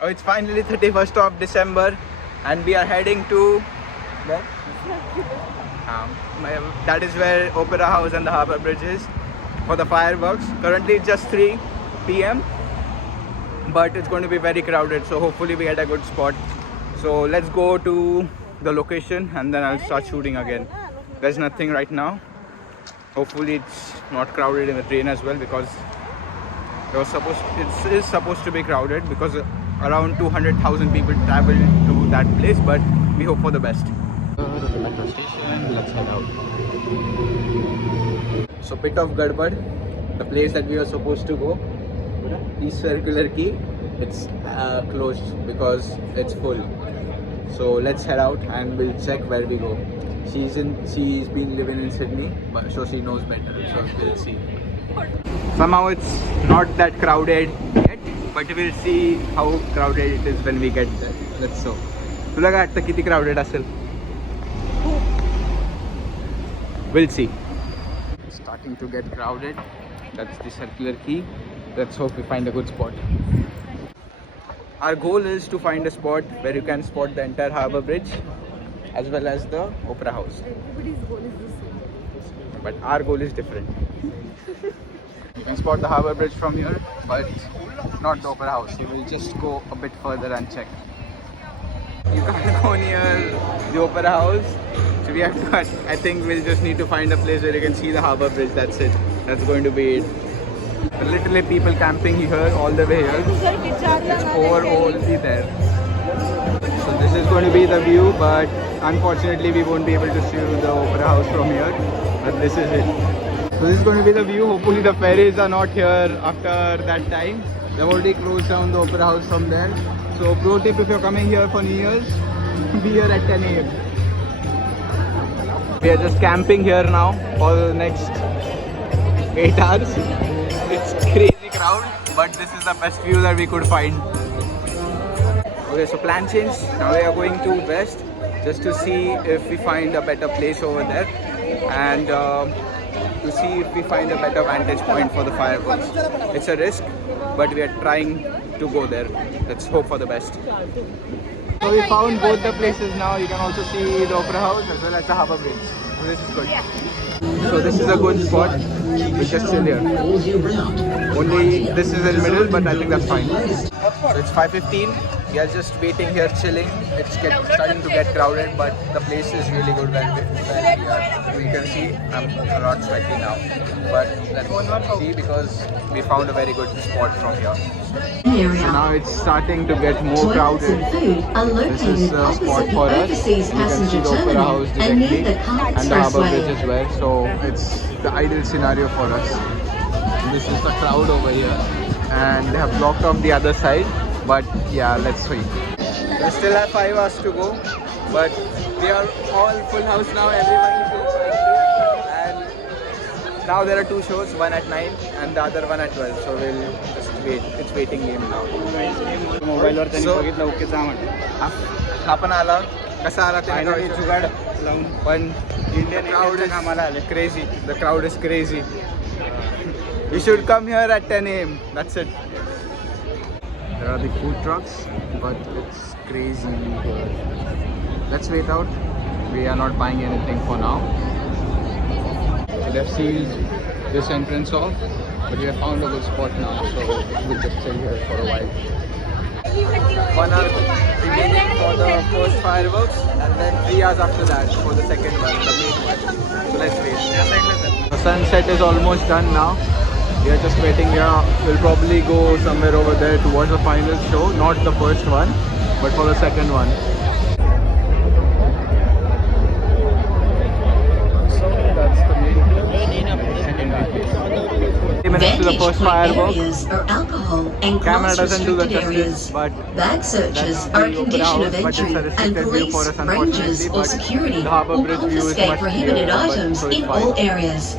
Oh, it's finally 31st of December and we are heading to where? That is where Opera House and the Harbour Bridge is for the fireworks. Currently it's just 3 p.m. but it's going to be very crowded, so hopefully we get a good spot. So let's go to the location and then I'll start shooting again. There's nothing right now. Hopefully it's not crowded in the train as well, because it is supposed to be crowded because around 200,000 people travel to that place, but we hope for the best. The metro station, let's head out. So bit of gadbad. The place that we are supposed to go, East Circular Quay, it's closed because it's full. So let's head out and we'll check where we go. She's been living in Sydney, but so she knows better. So we'll see. Somehow it's not that crowded yet, but we'll see how crowded it is when we get there. Let's go. तुला काय वाटतं किती crowded असेल? We'll see. Starting to get crowded. That's the Circular Quay. Let's hope we find a good spot. Our goal is to find a spot where you can spot the entire Harbour Bridge as well as the Opera House. Everybody's goal is the same. But our goal is different. You can spot the Harbour Bridge from here, but not the Opera House. You will just go a bit further and check. You can't go near the Opera House. So we have to, I think we'll just need to find a place where you can see the Harbour Bridge. That's it. That's going to be it. Literally people camping here all the way here. It's over only there. So this is going to be the view, but unfortunately we won't be able to see the Opera House from here. But this is it. So this is going to be the view. Hopefully the ferries are not here after that time. They've already closed down the Opera House from there. So pro tip, if you're coming here for New Year's, be here at 10 a.m. We are just camping here now for the next 8 hours. It's crazy crowd, but this is the best view that we could find. Okay, so plan change. Now we are going to west just to see if we find a better place over there and to see if we find a better vantage point for the fireworks. It's a risk, but we are trying to go there. Let's hope for the best. So we found both the places now. You can also see the Opera House as well as the Harbour Bridge. So this is good. So this is a good spot. We just chill here. Only this is in the middle, but I think that's fine. So it's 5:15. We are just waiting here, chilling. It's starting to get crowded, but the place is really good where we are. You can see I'm a lot sweaty now, but let's see because we found a very good spot from here. So now it's starting to get more crowded. This is a spot for us. You can see the Opera House directly and the Harbour Bridge as well. So it's the ideal scenario for us. This is the crowd over here, and they have blocked off the other side. But yeah, let's wait. We still have 5 hours to go, but we are all full house now. Everyone is excited, and now there are 2 shows, one at 9 and the other one at 12. So we'll just wait. It's waiting game now. Mobile वर त्यांनी बघितलं okay जा म्हटलं आपण आला कसा आला finally जुगाड लावून पण इंडियन crowd is कामाला आले crazy. The crowd is crazy. We should come here at 10 a.m. That's it. There are the food trucks, but it's crazy here. Let's wait out. We are not buying anything for now. They've sealed this entrance off, but we have found a good spot now, so we'll just chill here for a while. 1 hour remaining for the first fireworks, and then 3 hours after that for the second one, the main one. So let's wait. The sunset is almost done now. We are just waiting here. We'll probably go somewhere over there to watch the final show, not the first one, but for the second one. So that's the second place. 3 minutes to the first firework. Camera doesn't do the justice, but bag searches are a condition of entry, and police, rangers, or security will confiscate prohibited items in all areas.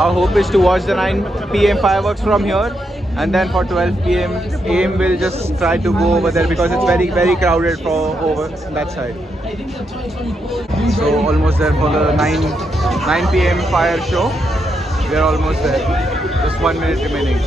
Our hope is to watch the 9 p.m. fireworks from here, and then for 12 p.m. AM we'll just try to go over there because it's very crowded for over that side. So almost there for the 9 p.m. fire show. We are almost there. Just 1 minute remaining.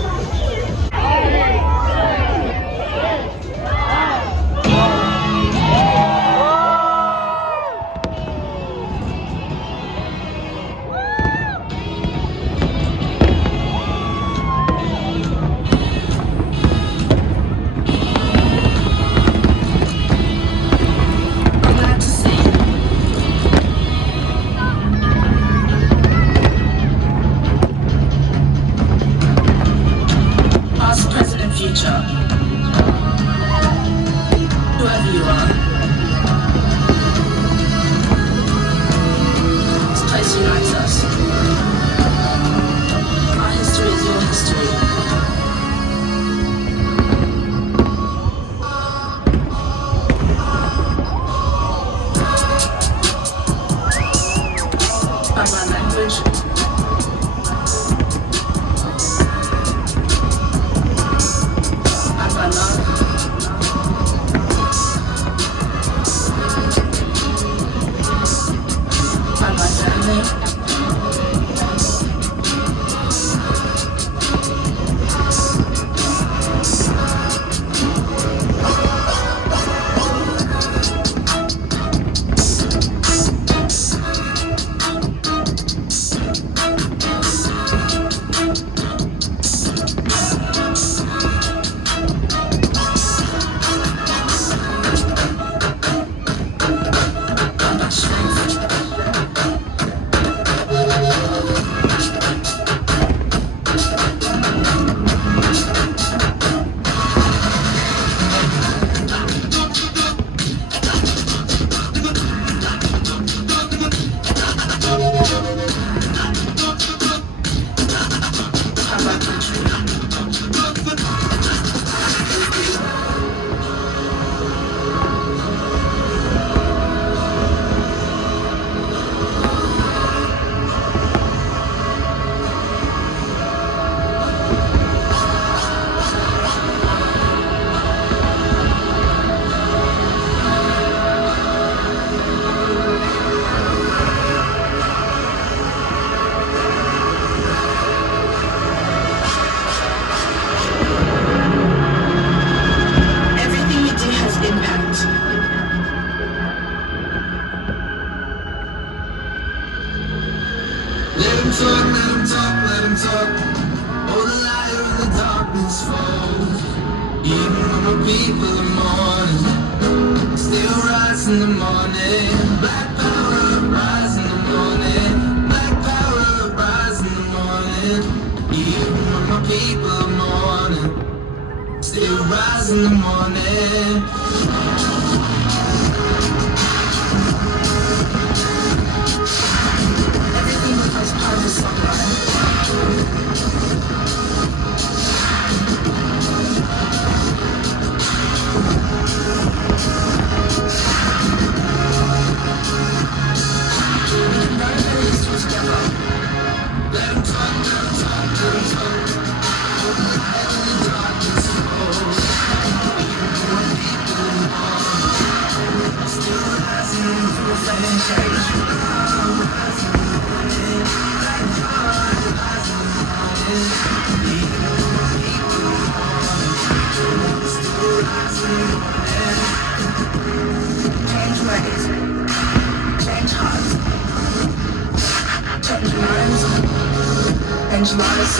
people in the morning. Still rise in the morning. Black power, rise in the morning. Black power, rise in the morning. Even with my people in the morning. Still rise in the morning. Everything becomes part of the sunlight. Change ways, change hearts, change minds, change lives,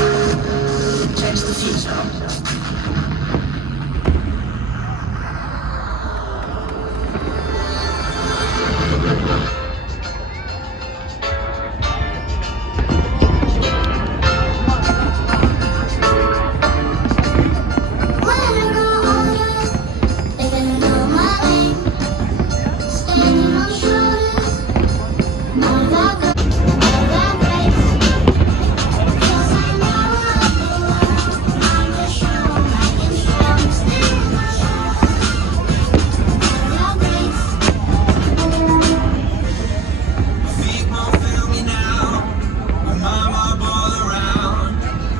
change the future. Feet won't fail me now. My mama all around.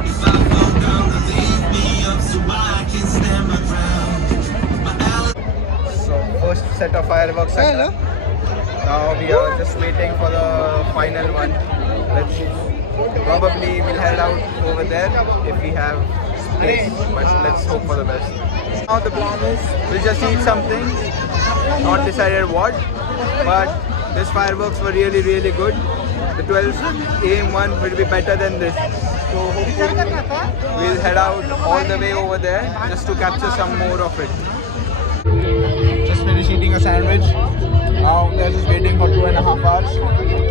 If I fall down, to leave me up so I can stand my ground. So first set of fireworks are done. Now we are just waiting for the final one. Let's see. Probably we'll head out over there if we have space, but let's hope for the best. Now the plan is we'll just eat something. Not decided what, but these fireworks were really good. The 12 AM one will be better than this. So hopefully we'll head out all the way over there just to capture some more of it. Just finished eating a sandwich. Now we are just waiting for 2.5 hours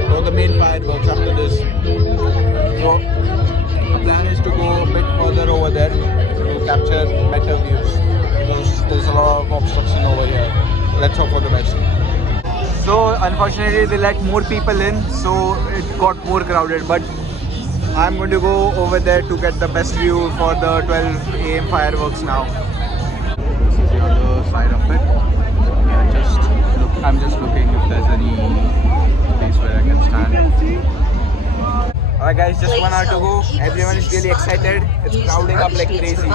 for the main fireworks after this. So the plan is to go a bit further over there to capture better views because there's a lot of obstruction over here. Let's hope for the best. So unfortunately they let more people in, so it got more crowded, but I'm going to go over there to get the best view for the 12 AM fireworks now. This is the other side of it. I'm just looking if there's any place where I can stand. Alright guys, just 1 hour to go. Everyone is really excited. It's crowding up like crazy.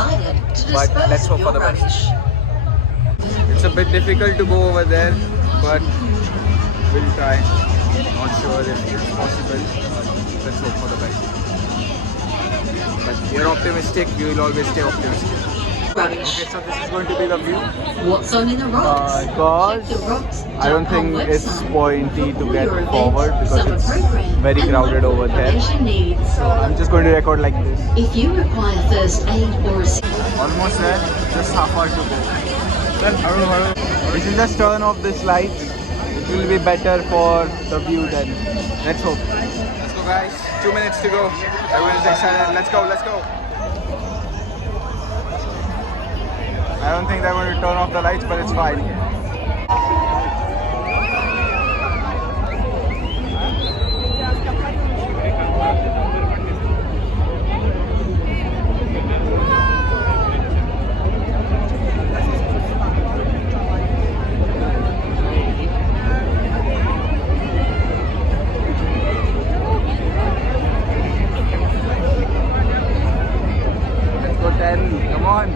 But let's hope for the best. It's a bit difficult to go over there, but we'll try. Not sure if it's possible, but let's hope for the best. But you're optimistic, you will always stay optimistic. Okay, so this is going to be the view. What's on in the rocks? Because Check the rocks I don't think our it's website. pointy to get Your event, forward because summer it's program, very and crowded more over there. information needs. So I'm just going to record like this. If you require first aid or Almost there, just half hour to go. We should just turn off this light. It will be better for the view then. Let's hope. Let's go guys, 2 minutes to go. Everyone is excited. Let's go. I don't think they're going to turn off the lights, but it's fine. Let's go 10, come on.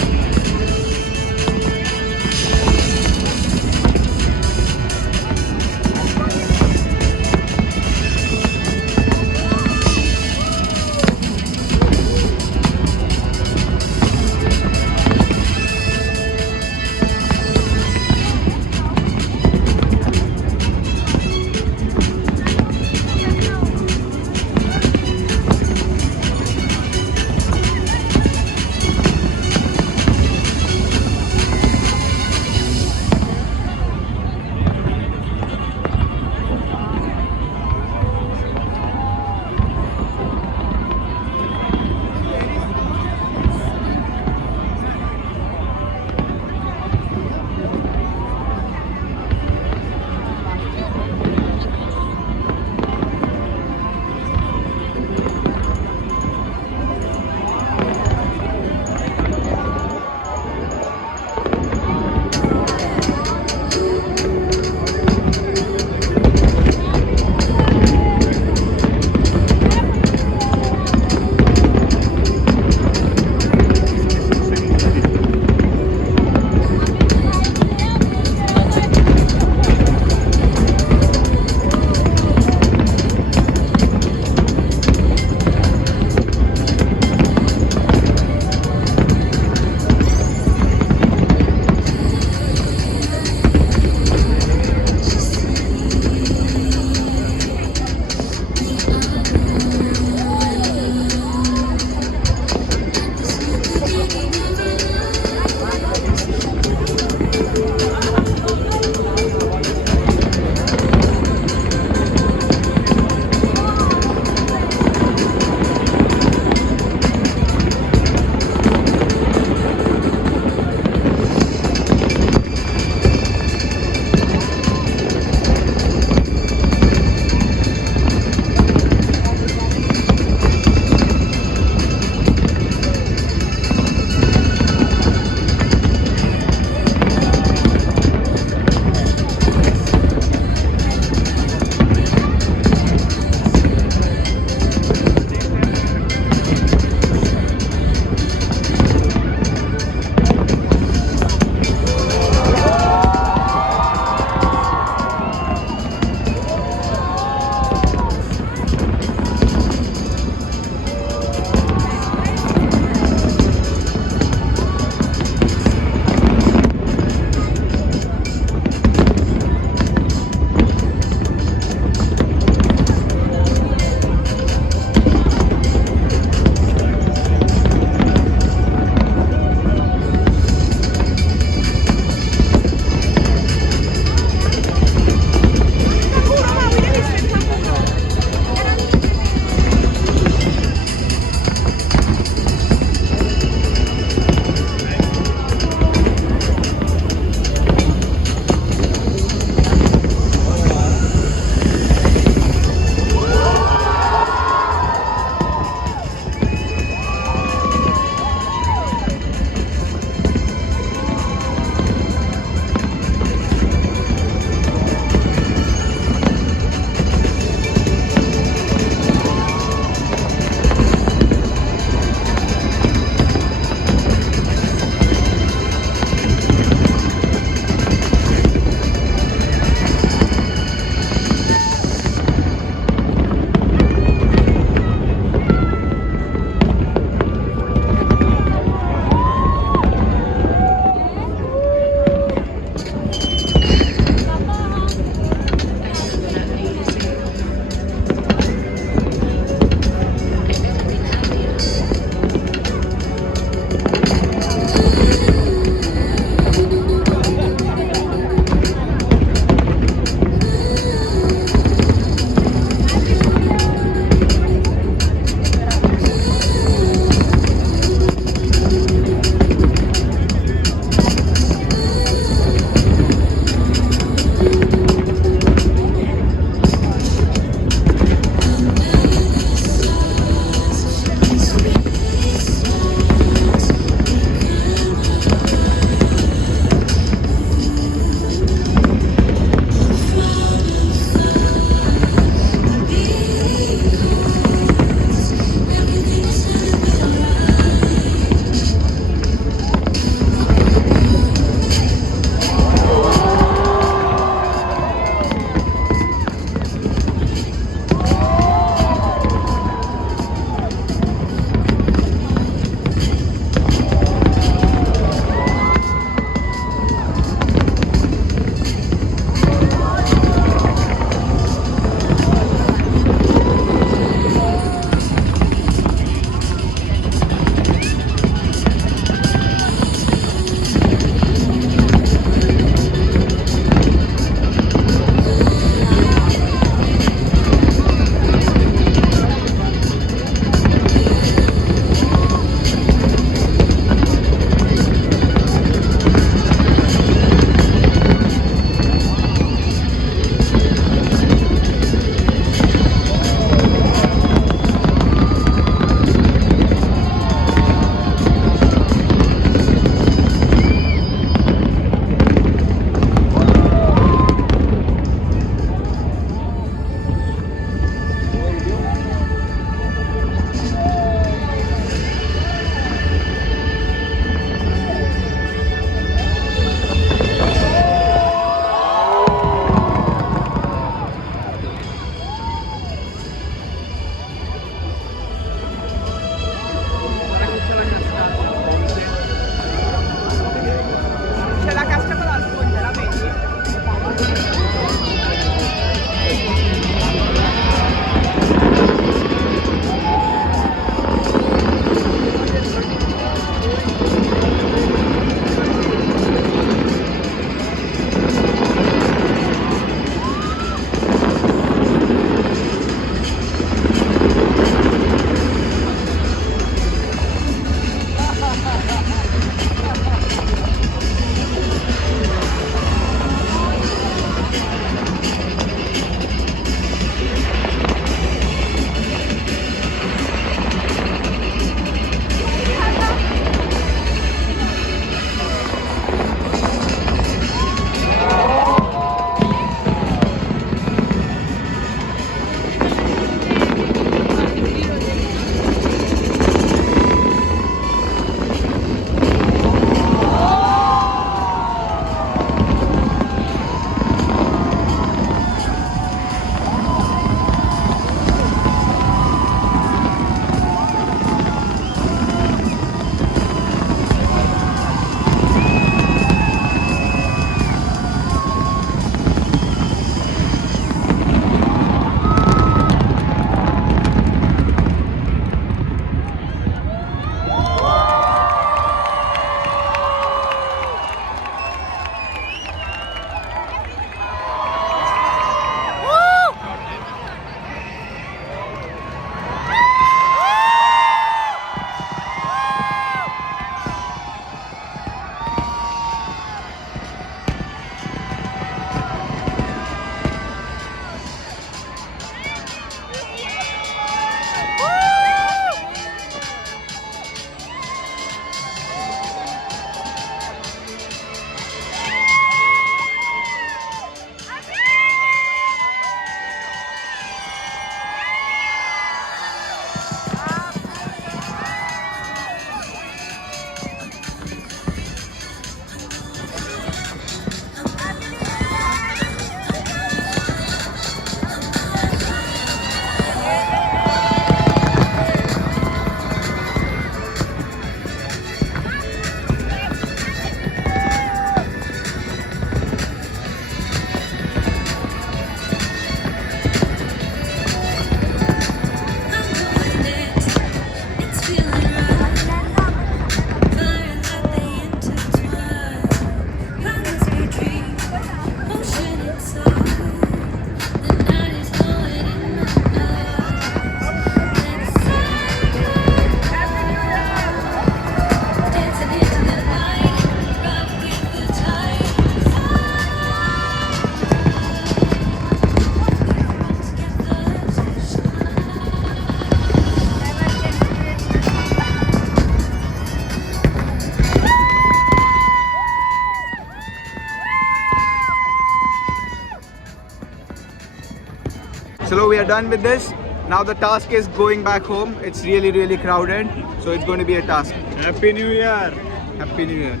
are done with this. Now the task is going back home. It's really crowded, so it's going to be a task. Happy New Year. Happy New Year.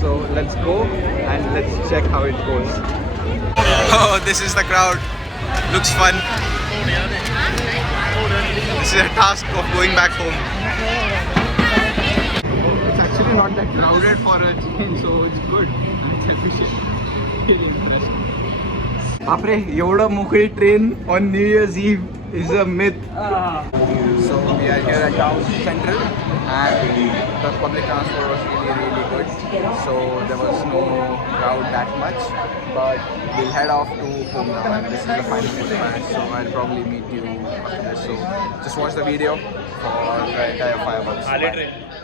So let's go and let's check how it goes. Oh, this is the crowd. Looks fun. This is a task of going back home. It's actually not that crowded for a change, so it's good. It's efficient. Really impressed. Apre, Yoda Mukhi train on New Year's Eve is a myth. So we are here at Town Central and the public transport was really good. So there was no crowd that much, but we'll head off to home now and this is the final match. So I'll probably meet you after this. So just watch the video for the entire fireworks. Bye.